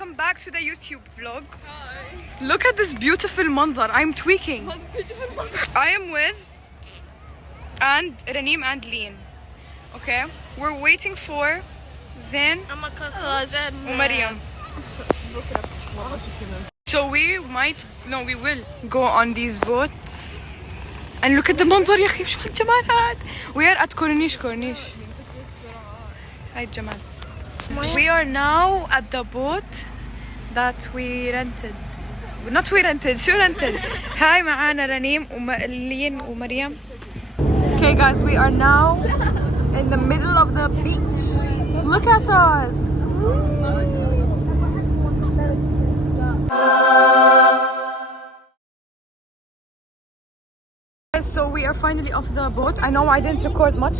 welcome back to the YouTube vlog. Hi. Look at this beautiful manzar. I'm tweaking. I am with Raneem and Lean. Okay, we're waiting for Zain and Mariam. So we will go on these boats. And look at the manzar يا أخي شو هالجمال هاد. We are at Corniche. هاي الجمال. We are now at the boat that we rented. Not we rented, شو rented. هاي معانا رنيم ولين ومريم. Okay guys, we are now in the middle of the beach. Look at us. So we are finally off the boat. I know I didn't record much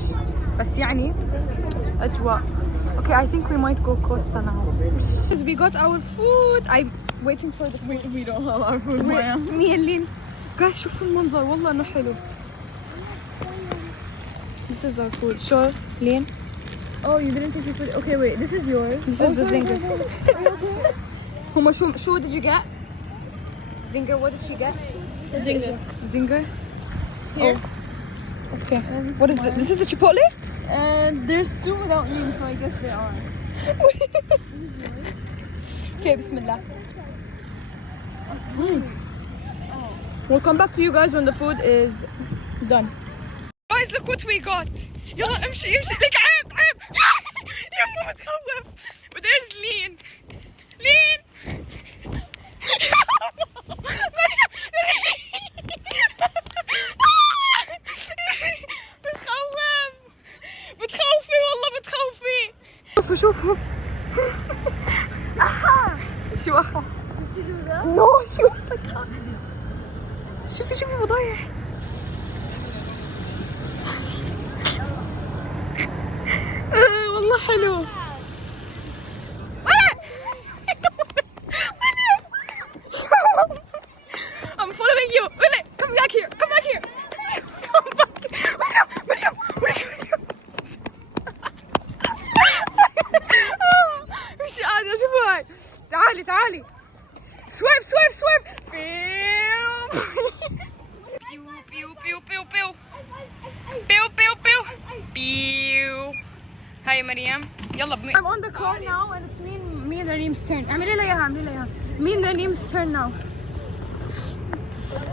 بس يعني أجواء. Okay, I think we might go Costa now. We got our food. I'm waiting for the food. We don't have our food. Me and Lynn. Guys, شوفوا المنظر والله إنه حلو. This is our food. Sure, Lynn. Oh, you didn't take your food. Okay, wait. This is yours. This is the zinger. Huma, شو did you get? Zinger. What did she get? Zinger. Zinger. Here. Oh. Okay. What is it? This is the Chipotle? There's two without names, so I guess they are. Okay, bismillah. We'll come back to you guys when the food is done. Guys, look what we got. يلا امشي لك عيب يما بتخوف. But there's Lean. بتخوفي والله بتخوفي. شوفوا شو اخا. Did you do that? No, she was like شوفي فضايح. والله حلو. I'm following you. Come back here. Come back. مش قادرة شوفوا. تعالي. Swerve. Pew. Hi Mariam. يلا I'm on the car now, and it's me and Raneem's turn. اعملي لها اياها. Me and Raneem's turn now.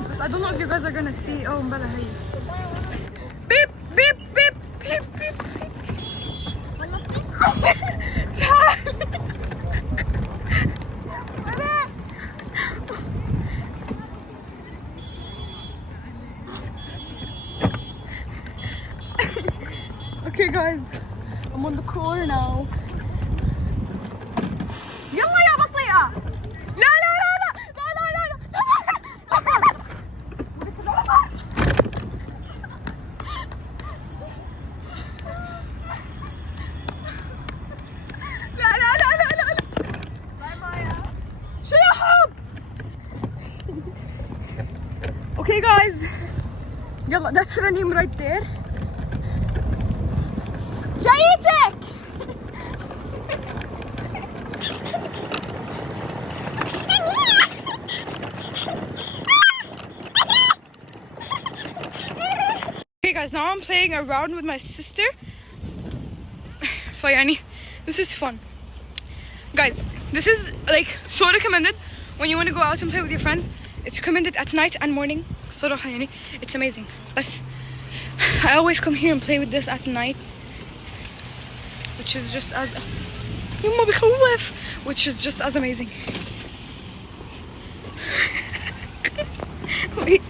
But I don't know if you guys are gonna see. Oh, مبلا هي. Beep. Okay guys, I'm on the car now. يلا يا بطيئة. لا. Okay guys, يلا that's Raneem right there. جايتك. Okay guys, now I'm playing around with my sister. Fayani, this is fun. Guys, this is like so recommended when you want to go out and play with your friends. It's recommended at night and morning. صراحة يعني it's amazing. But I always come here and play with this at night, which is just as يما بخوف, which is just as amazing. Wait,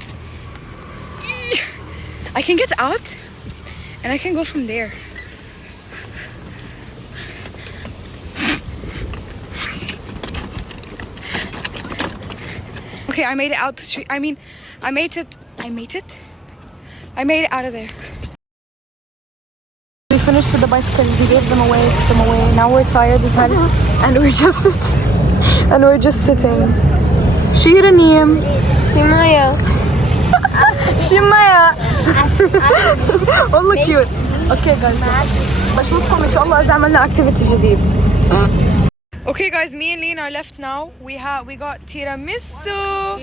I can get out and I can go from there. Okay, I made it out the street. I mean, I made it out of there. We finished with the bicycle. We gave them away, Now we're tired as hell, and we're just sitting. She Raneem. Shimaya. والله cute. Okay guys. بشوفكم إن شاء الله إذا عملنا activity جديد. Okay, guys, me and Lena are left now. We got tiramisu.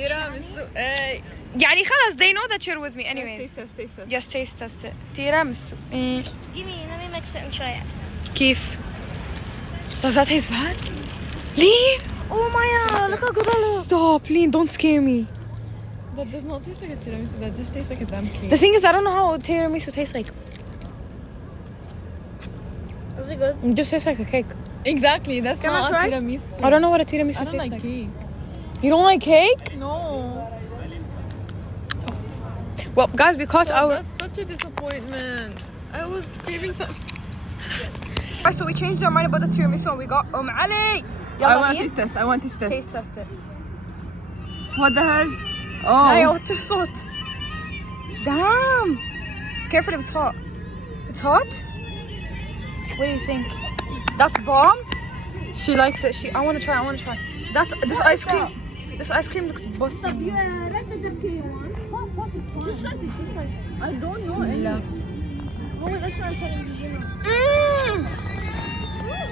Hey. يعني خلاص, they know that you're with me. Anyways, Taste test. just taste test it. Tiramisu. Give me, let me mix it and try it. كيف? Does that taste bad? Lean! Oh my god, look how good that looks. Stop, Lean, don't scare me. That does not taste like a tiramisu. That just tastes like a damn cake. The thing is, I don't know how tiramisu tastes like. Is it good? It just tastes like a cake. Exactly. That's Can I not a try? tiramisu. I don't know what a tiramisu I don't tastes like like. cake. You don't like cake? No. Well, guys, we caught our. That's such a disappointment. I was craving some. So we changed our mind about the tiramisu and we got Ali. I want taste test. I want taste test. Taste test it. What the hell? Oh. Hey, what's the salt? Damn. Careful if it's hot. It's hot? What do you think? That's bomb? She likes it. I want to try. This ice cream. This ice cream looks busty. Just try it. I don't know any. Oh, let's try it.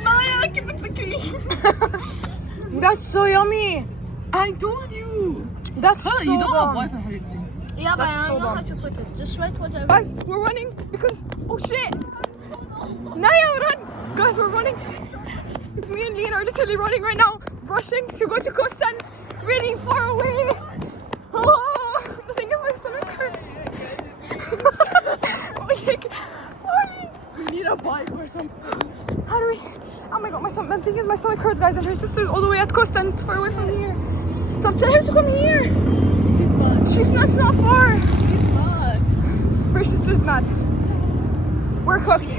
Maya, keep it clean. That's so yummy. I told you. That's so You don't have bomb. Wi-Fi, Habibti. Yeah, but That's I so don't know how dumb. to put it. Just write whatever. Guys, we're running because oh shit. Naya, run! Guys, we're running. It's me and Lean are literally running right now, rushing to go to Constance, really far away. Oh, the thing is my stomach hurts. We need a bike or something. How do we? Oh my god, the thing is my stomach hurts, guys, and her sister's all the way at Constance, far away from here. So tell her to come here. She's not. It's not far. She's not. Her sister's not. We're cooked.